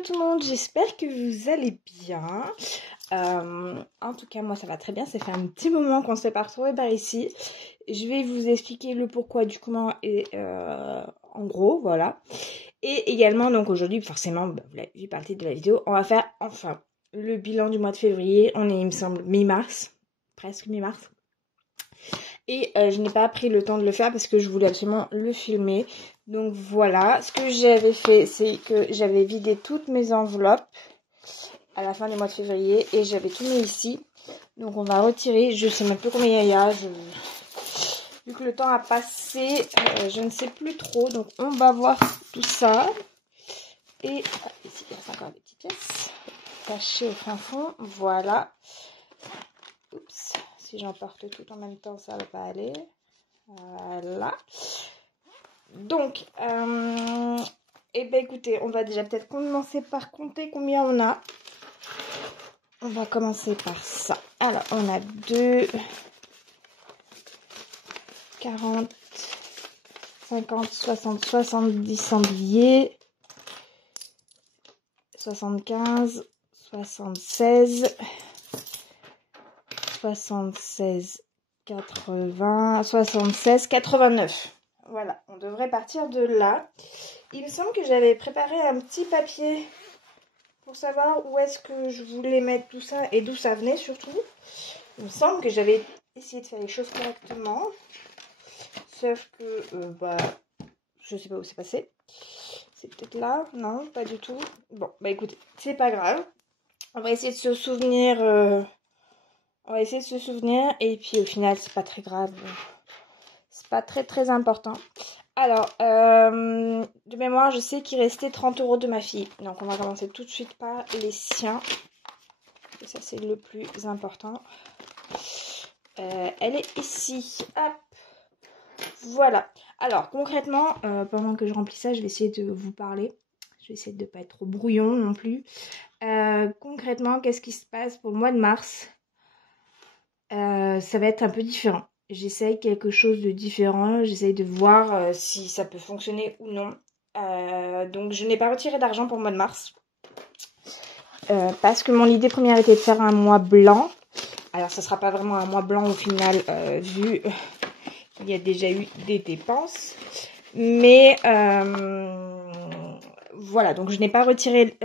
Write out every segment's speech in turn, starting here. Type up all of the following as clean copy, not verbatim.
Hello tout le monde, j'espère que vous allez bien. En tout cas, moi ça va très bien, ça fait un petit moment qu'on ne s'est pas retrouvé par ici. Je vais vous expliquer le pourquoi du comment et en gros, voilà. Et également, donc aujourd'hui, forcément, vous l'avez vu par le titre de la vidéo, on va faire enfin le bilan du mois de février. On est, il me semble, mi-mars, presque mi-mars. Et je n'ai pas pris le temps de le faire parce que je voulais absolument le filmer. Donc voilà, ce que j'avais fait, c'est que j'avais vidé toutes mes enveloppes à la fin du mois de février et j'avais tout mis ici. Donc on va retirer, je sais même plus combien il y a. Vu que le temps a passé, je ne sais plus trop. Donc on va voir tout ça. Et ici, il reste encore des petites pièces cachées au fin fond. Voilà. Oups. Si j'emporte tout en même temps, ça va pas aller. Voilà. Donc, eh ben écoutez, on va déjà peut-être commencer par compter combien on a. On va commencer par ça. Alors, on a 2, 40, 50, 60, 70 sangliers, 75, 76, 76, 80, 76, 89. Voilà, on devrait partir de là. Il me semble que j'avais préparé un petit papier pour savoir où est-ce que je voulais mettre tout ça et d'où ça venait surtout. Il me semble que j'avais essayé de faire les choses correctement. Sauf que, je sais pas où c'est passé. C'est peut-être là? Non, pas du tout. Bon, bah écoutez, c'est pas grave. On va essayer de se souvenir. On va essayer de se souvenir. Et puis au final, c'est pas très grave. C'est pas très important. Alors, de mémoire, je sais qu'il restait 30 € de ma fille. Donc, on va commencer tout de suite par les siens. Et ça, c'est le plus important. Elle est ici. Hop. Voilà. Alors, concrètement, pendant que je remplis ça, je vais essayer de vous parler. Je vais essayer de ne pas être trop brouillon non plus. Concrètement, qu'est-ce qui se passe pour le mois de mars? Ça va être un peu différent. J'essaye quelque chose de différent, j'essaye de voir si ça peut fonctionner ou non. Donc je n'ai pas retiré d'argent pour le mois de mars. Parce que mon idée première était de faire un mois blanc. Alors ça sera pas vraiment un mois blanc au final, vu qu'il y a déjà eu des dépenses. Mais voilà, donc je n'ai pas retiré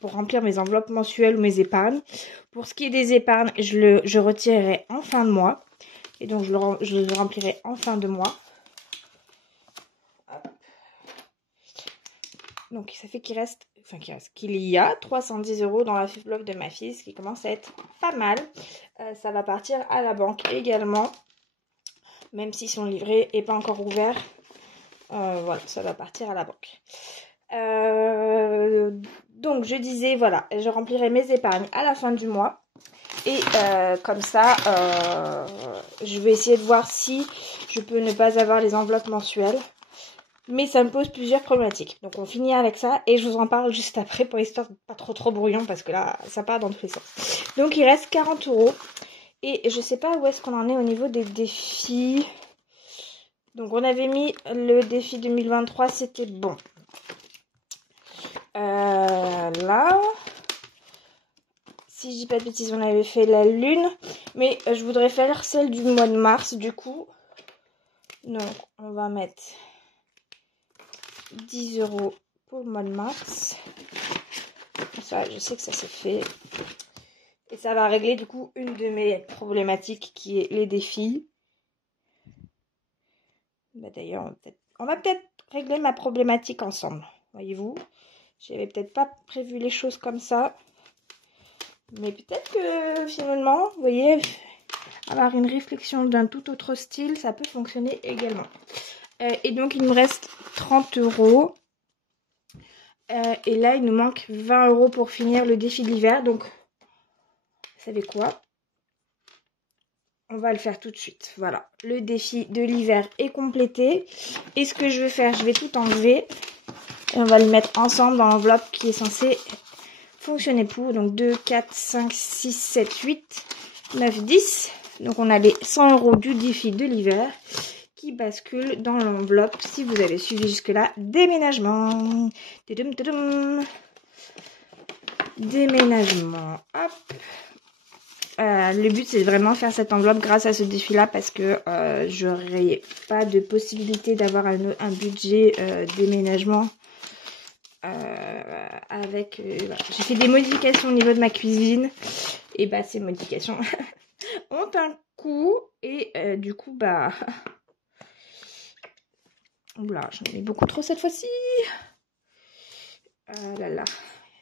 pour remplir mes enveloppes mensuelles ou mes épargnes. Pour ce qui est des épargnes, je retirerai en fin de mois. Et donc, je le remplirai en fin de mois. Hop. Donc, ça fait qu'il y a 310 € dans la bloc de ma fille, ce qui commence à être pas mal. Ça va partir à la banque également, même si son livret n'est pas encore ouvert. Voilà, ça va partir à la banque. Donc, je disais, voilà, je remplirai mes épargnes à la fin du mois. Et comme ça, je vais essayer de voir si je peux ne pas avoir les enveloppes mensuelles. Mais ça me pose plusieurs problématiques. Donc on finit avec ça et je vous en parle juste après pour histoire de pas trop brouillon parce que là, ça part dans tous les sens. Donc il reste 40 €. Et je sais pas où est-ce qu'on en est au niveau des défis. Donc on avait mis le défi 2023, c'était bon. Là... Si je dis pas de bêtises, on avait fait la lune. Mais je voudrais faire celle du mois de mars, du coup. Donc, on va mettre 10 € pour le mois de mars. Ça, je sais que ça s'est fait. Et ça va régler, du coup, une de mes problématiques qui est les défis. Bah, d'ailleurs, on va peut-être régler ma problématique ensemble. Voyez-vous, j'avais peut-être pas prévu les choses comme ça. Mais peut-être que finalement, vous voyez, avoir une réflexion d'un tout autre style, ça peut fonctionner également. Et donc, il me reste 30 €. Et là, il nous manque 20 € pour finir le défi de l'hiver. Donc, vous savez quoi? On va le faire tout de suite. Voilà, le défi de l'hiver est complété. Et ce que je vais faire, je vais tout enlever. Et on va le mettre ensemble dans l'enveloppe qui est censée fonctionner pour. Donc 2, 4, 5, 6, 7, 8, 9, 10. Donc on a les 100 € du défi de l'hiver qui basculent dans l'enveloppe, si vous avez suivi jusque là, déménagement. Tudum, tudum. déménagement. Hop. Le but c'est vraiment faire cette enveloppe grâce à ce défi là parce que j'aurais pas de possibilité d'avoir un budget déménagement avec voilà. J'ai fait des modifications au niveau de ma cuisine et bah ces modifications ont un coût et du coup bah oula j'en ai mis beaucoup trop cette fois-ci. Là là,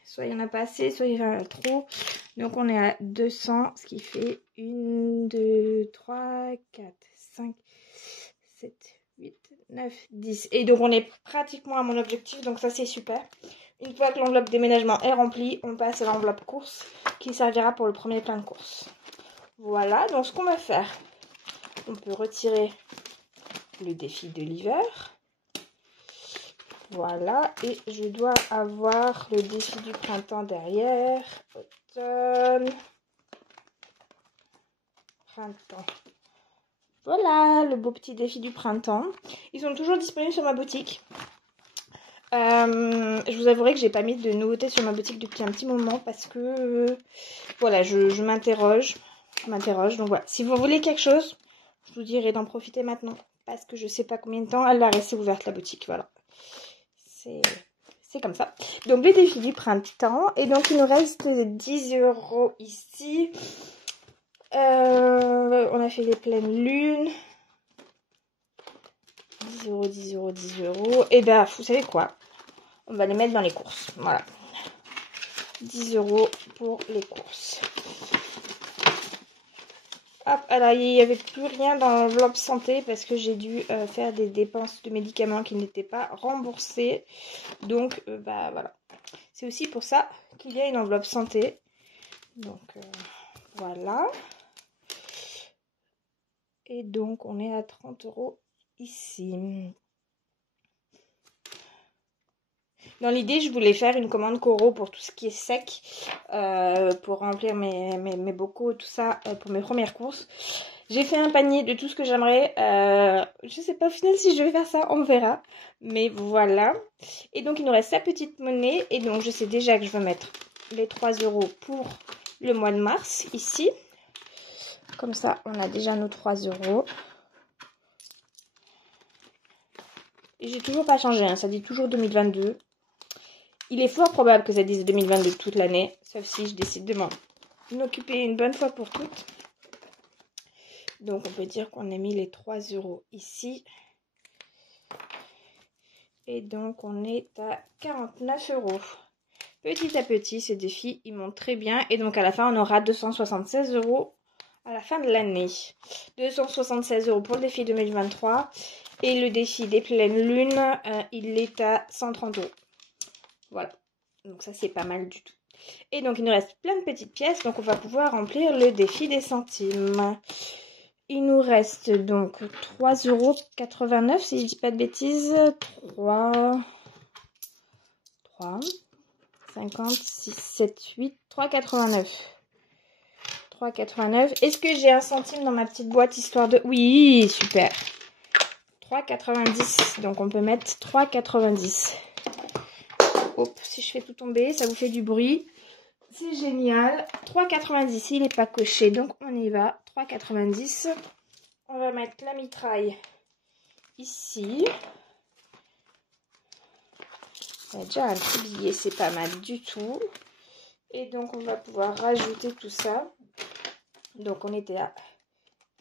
soit il n'y en a pas assez, soit il y en a trop. Donc on est à 200, ce qui fait 1, 2, 3, 4, 5, 7, 8, 9, 10. Et donc on est pratiquement à mon objectif, donc ça c'est super. Une fois que l'enveloppe déménagement est remplie, on passe à l'enveloppe course qui servira pour le premier plein de courses. Voilà, donc ce qu'on va faire, on peut retirer le défi de l'hiver. Voilà, et je dois avoir le défi du printemps derrière. Automne. Printemps. Voilà, le beau petit défi du printemps. Ils sont toujours disponibles sur ma boutique. Je vous avouerai que j'ai pas mis de nouveautés sur ma boutique depuis un petit moment parce que voilà, je m'interroge. Donc voilà, si vous voulez quelque chose, je vous dirai d'en profiter maintenant parce que je sais pas combien de temps elle va rester ouverte la boutique. Voilà. C'est comme ça. Donc le défi du printemps. Et donc il nous reste 10 € ici. On a fait les pleines lunes. 10 €, 10 €, 10 €. Et ben vous savez quoi? On va les mettre dans les courses. Voilà. 10 € pour les courses. Hop, alors il n'y avait plus rien dans l'enveloppe santé parce que j'ai dû faire des dépenses de médicaments qui n'étaient pas remboursées. Donc, bah voilà. C'est aussi pour ça qu'il y a une enveloppe santé. Donc, voilà. Et donc, on est à 30 € ici. Dans l'idée, je voulais faire une commande Coro pour tout ce qui est sec, pour remplir mes bocaux, tout ça, pour mes premières courses. J'ai fait un panier de tout ce que j'aimerais. Je sais pas au final si je vais faire ça, on verra. Mais voilà. Et donc, il nous reste la petite monnaie. Et donc, je sais déjà que je vais mettre les 3 € pour le mois de mars, ici. Comme ça, on a déjà nos 3 €. Et j'ai toujours pas changé, hein, ça dit toujours 2022. Il est fort probable que ça dise 2022 toute l'année, sauf si je décide de m'en occuper une bonne fois pour toutes. Donc on peut dire qu'on a mis les 3 € ici. Et donc on est à 49 €. Petit à petit, ces défis, ils montent très bien. Et donc à la fin, on aura 276 € à la fin de l'année. 276 € pour le défi 2023. Et le défi des pleines lunes, il est à 130 €. Voilà, donc ça c'est pas mal du tout. Et donc il nous reste plein de petites pièces, donc on va pouvoir remplir le défi des centimes. Il nous reste donc 3,89 € si je dis pas de bêtises. 50, 6, 7, 8, 3,89. 3,89. Est-ce que j'ai un centime dans ma petite boîte histoire de... Oui, super. 3,90. Donc on peut mettre 3,90. Hop, si je fais tout tomber, ça vous fait du bruit. C'est génial. 3,90, il n'est pas coché, donc on y va. 3,90. On va mettre la mitraille ici. Il y a déjà un petit billet, c'est pas mal du tout. Et donc on va pouvoir rajouter tout ça. Donc on était à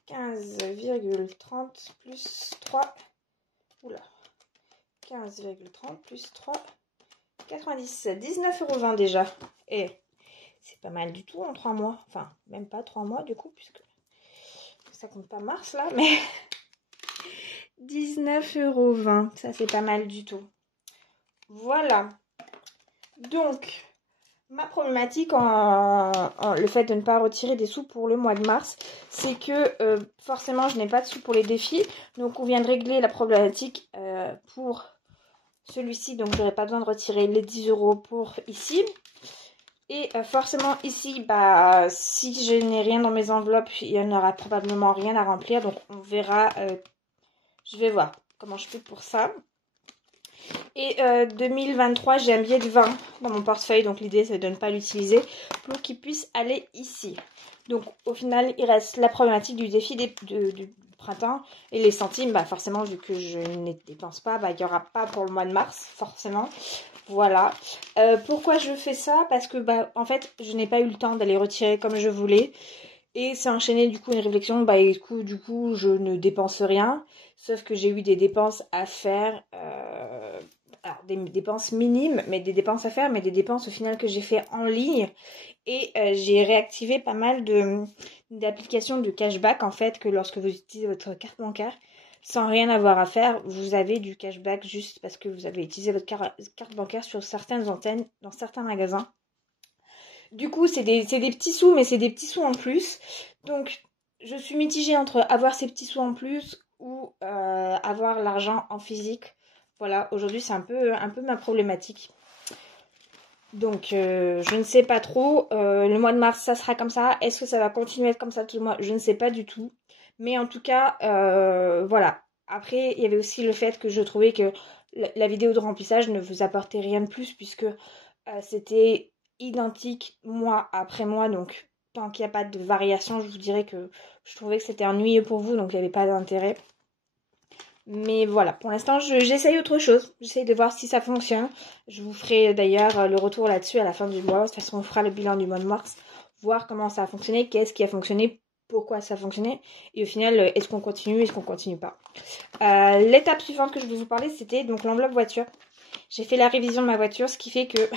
15,30 plus 3. Oula. 15,30 plus 3. 97, 19,20 € déjà. Et c'est pas mal du tout en 3 mois. Enfin, même pas 3 mois du coup, puisque ça compte pas mars là, mais 19,20 €. Ça, c'est pas mal du tout. Voilà. Donc, ma problématique le fait de ne pas retirer des sous pour le mois de mars, c'est que forcément, je n'ai pas de sous pour les défis. Donc, on vient de régler la problématique pour celui-ci. Donc, j'aurais pas besoin de retirer les 10 € pour ici. Et forcément ici, bah, si je n'ai rien dans mes enveloppes, il n'y en aura probablement rien à remplir. Donc on verra, je vais voir comment je fais pour ça. Et 2023, j'ai un billet de 20 dans mon portefeuille. Donc l'idée, c'est de ne pas l'utiliser pour qu'il puisse aller ici. Donc au final, il reste la problématique du défi du printemps. Et les centimes, bah forcément, vu que je ne les dépense pas, bah il n'y aura pas pour le mois de mars, forcément. Voilà. Pourquoi je fais ça? Parce que bah en fait, je n'ai pas eu le temps d'aller retirer comme je voulais. Et c'est enchaîné du coup une réflexion, bah et du coup je ne dépense rien, sauf que j'ai eu des dépenses à faire, alors des dépenses minimes, mais des dépenses à faire, mais des dépenses au final que j'ai fait en ligne. Et j'ai réactivé pas mal d'applications de cashback en fait, que lorsque vous utilisez votre carte bancaire, sans rien avoir à faire, vous avez du cashback juste parce que vous avez utilisé votre carte bancaire sur certaines antennes, dans certains magasins. Du coup, c'est des petits sous, mais c'est des petits sous en plus. Donc, je suis mitigée entre avoir ces petits sous en plus ou avoir l'argent en physique. Voilà, aujourd'hui, c'est un peu ma problématique. Donc, je ne sais pas trop. Le mois de mars, ça sera comme ça. Est-ce que ça va continuer à être comme ça tout le mois? Je ne sais pas du tout. Mais en tout cas, voilà. Après, il y avait aussi le fait que je trouvais que la vidéo de remplissage ne vous apportait rien de plus puisque c'était identique mois après mois. Donc, tant qu'il n'y a pas de variation, je vous dirais que je trouvais que c'était ennuyeux pour vous. Donc, il n'y avait pas d'intérêt. Mais voilà, pour l'instant, j'essaye autre chose. J'essaye de voir si ça fonctionne. Je vous ferai d'ailleurs le retour là-dessus à la fin du mois. De toute façon, on fera le bilan du mois de mars. Voir comment ça a fonctionné, qu'est-ce qui a fonctionné, pourquoi ça a fonctionné. Et au final, est-ce qu'on continue, est-ce qu'on continue pas. L'étape suivante que je voulais vous parler, c'était donc l'enveloppe voiture. J'ai fait la révision de ma voiture, ce qui fait que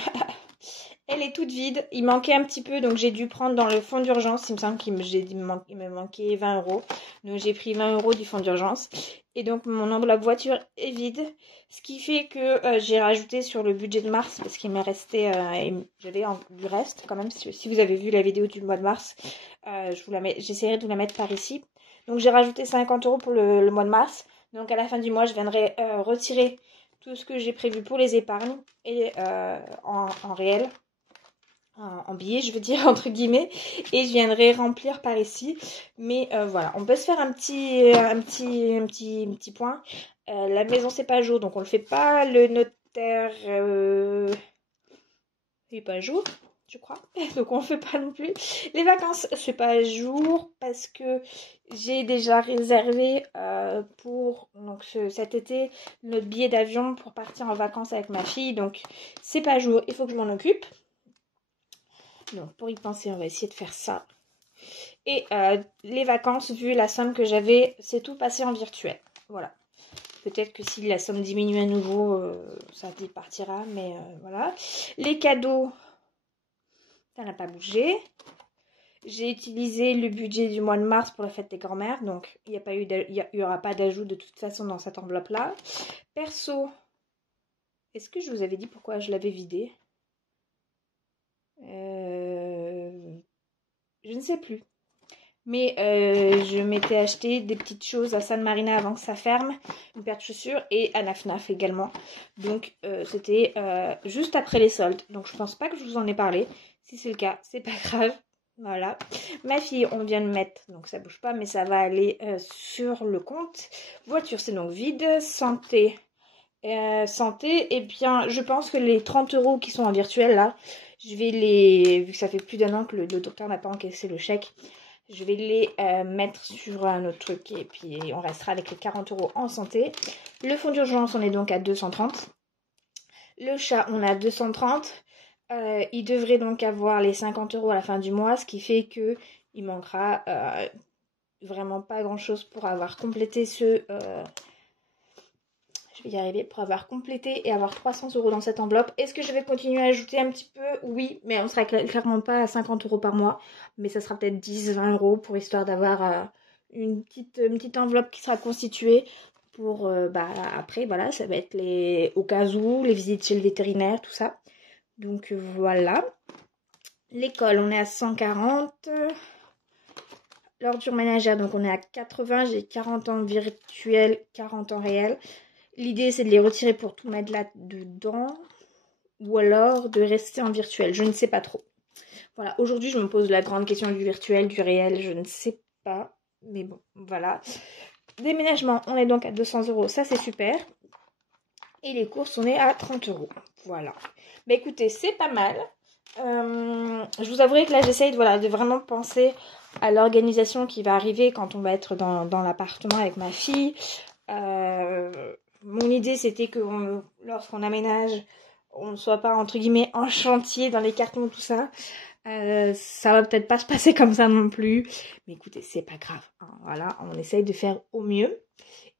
elle est toute vide. Il manquait un petit peu, donc j'ai dû prendre dans le fonds d'urgence. Il me semble qu'il me manquait 20 euros. Donc j'ai pris 20 euros du fonds d'urgence. Et donc mon enveloppe voiture est vide. Ce qui fait que j'ai rajouté sur le budget de mars, parce qu'il m'est resté, j'avais du reste quand même. Si vous avez vu la vidéo du mois de mars, j'essaierai de vous la mettre par ici. Donc j'ai rajouté 50 euros pour le mois de mars. Donc à la fin du mois, je viendrai retirer tout ce que j'ai prévu pour les épargnes et en réel. En billets, je veux dire, entre guillemets, et je viendrai remplir par ici. Mais voilà, on peut se faire un petit point. La maison, c'est pas à jour, donc on le fait pas. Le notaire, il est pas à jour, je crois. Donc on le fait pas non plus. Les vacances, c'est pas à jour parce que j'ai déjà réservé pour donc cet été notre billet d'avion pour partir en vacances avec ma fille. Donc c'est pas à jour, il faut que je m'en occupe. Donc pour y penser, on va essayer de faire ça. Et les vacances, vu la somme que j'avais, c'est tout passé en virtuel. Voilà. Peut-être que si la somme diminue à nouveau, ça partira. Mais voilà. Les cadeaux, ça n'a pas bougé. J'ai utilisé le budget du mois de mars pour la fête des grands-mères. Donc il n'y aura pas d'ajout de toute façon dans cette enveloppe-là. Perso, est-ce que je vous avais dit pourquoi je l'avais vidé? Je ne sais plus. Mais je m'étais acheté des petites choses à San Marina avant que ça ferme. Une paire de chaussures et à la FNAF également. Donc c'était juste après les soldes. Donc je pense pas que je vous en ai parlé. Si c'est le cas, c'est pas grave. Voilà. Ma fille, on vient de mettre, donc ça bouge pas, mais ça va aller sur le compte. Voiture, c'est donc vide. Santé. Santé, et bien je pense que les 30 euros qui sont en virtuel là, je vais vu que ça fait plus d'un an que le docteur n'a pas encaissé le chèque, je vais les mettre sur un autre truc et puis on restera avec les 40 euros en santé. Le fonds d'urgence, on est donc à 230. Le chat, on a 230. Il devrait donc avoir les 50 euros à la fin du mois, ce qui fait que il manquera vraiment pas grand chose pour avoir complété je vais y arriver, pour avoir complété et avoir 300 euros dans cette enveloppe. Est-ce que je vais continuer à ajouter un petit peu? Oui, mais on sera clairement pas à 50 euros par mois. Mais ça sera peut-être 10-20 euros pour histoire d'avoir une petite enveloppe qui sera constituée. Pour, après, voilà, ça va être au cas où, les visites chez le vétérinaire, tout ça. Donc voilà. L'école, on est à 140. L'ordure ménagère, donc on est à 80. J'ai 40 en virtuel, 40 en réel. L'idée, c'est de les retirer pour tout mettre là-dedans. Ou alors de rester en virtuel. Je ne sais pas trop. Voilà, aujourd'hui, je me pose la grande question du virtuel, du réel. Je ne sais pas. Mais bon, voilà. Déménagement, on est donc à 200 euros. Ça, c'est super. Et les courses, on est à 30 €. Voilà. Bah écoutez, c'est pas mal. Je vous avouerai que là, j'essaye de vraiment penser à l'organisation qui va arriver quand on va être dans l'appartement avec ma fille. Mon idée, c'était que lorsqu'on aménage, on ne soit pas, entre guillemets, en chantier dans les cartons, tout ça. Ça va peut-être pas se passer comme ça non plus. Mais écoutez, c'est pas grave, hein. Voilà, on essaye de faire au mieux.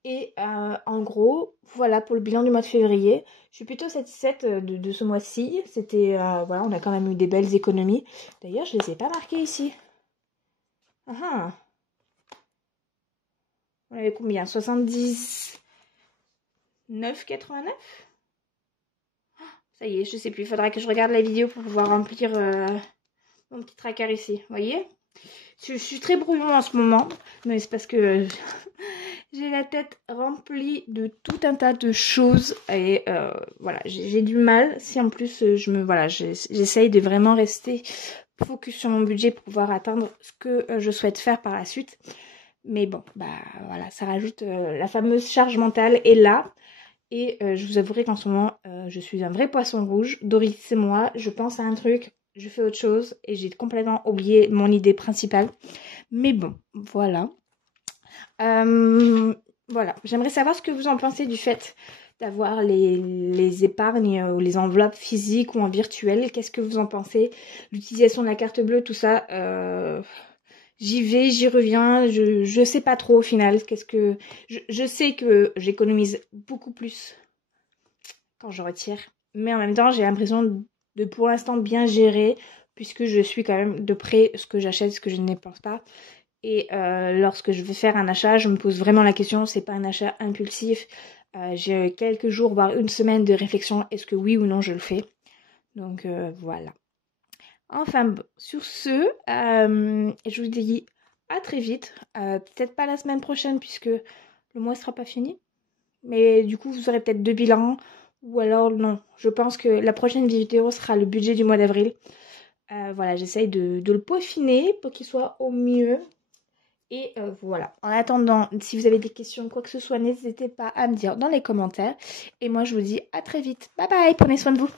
Et en gros, voilà pour le bilan du mois de février. Je suis plutôt satisfaite de ce mois-ci. C'était, voilà, on a quand même eu des belles économies. D'ailleurs, je les ai pas marquées ici. Ah ah. On avait combien? 79,89. Ça y est, je sais plus. Il faudra que je regarde la vidéo pour pouvoir remplir mon petit tracker ici. Vous voyez? Je suis très brouillon en ce moment. Mais c'est parce que j'ai la tête remplie de tout un tas de choses. Et voilà, j'ai du mal. Si en plus, j'essaye de vraiment rester focus sur mon budget pour pouvoir atteindre ce que je souhaite faire par la suite. Mais bon, bah voilà, ça rajoute la fameuse charge mentale est là. Et je vous avouerai qu'en ce moment, je suis un vrai poisson rouge. Doris, c'est moi, je pense à un truc, je fais autre chose et j'ai complètement oublié mon idée principale. Mais bon, voilà. Voilà, j'aimerais savoir ce que vous en pensez du fait d'avoir les épargnes ou les enveloppes physiques ou en virtuel. Qu'est-ce que vous en pensez? L'utilisation de la carte bleue, tout ça, j'y vais, j'y reviens, je sais pas trop au final. Je sais que j'économise beaucoup plus quand je retire, mais en même temps j'ai l'impression de pour l'instant bien gérer puisque je suis quand même de près ce que j'achète, ce que je ne dépense pas. Et lorsque je vais faire un achat, je me pose vraiment la question, c'est pas un achat impulsif. J'ai quelques jours, voire une semaine de réflexion, est-ce que oui ou non je le fais? Donc voilà. Enfin bon, sur ce, je vous dis à très vite. Peut-être pas la semaine prochaine puisque le mois sera pas fini. Mais du coup, vous aurez peut-être 2 bilans. Ou alors non. Je pense que la prochaine vidéo sera le budget du mois d'avril. Voilà, j'essaye de le peaufiner pour qu'il soit au mieux. Et voilà. En attendant, si vous avez des questions, quoi que ce soit, n'hésitez pas à me dire dans les commentaires. Et moi, je vous dis à très vite. Bye bye, prenez soin de vous.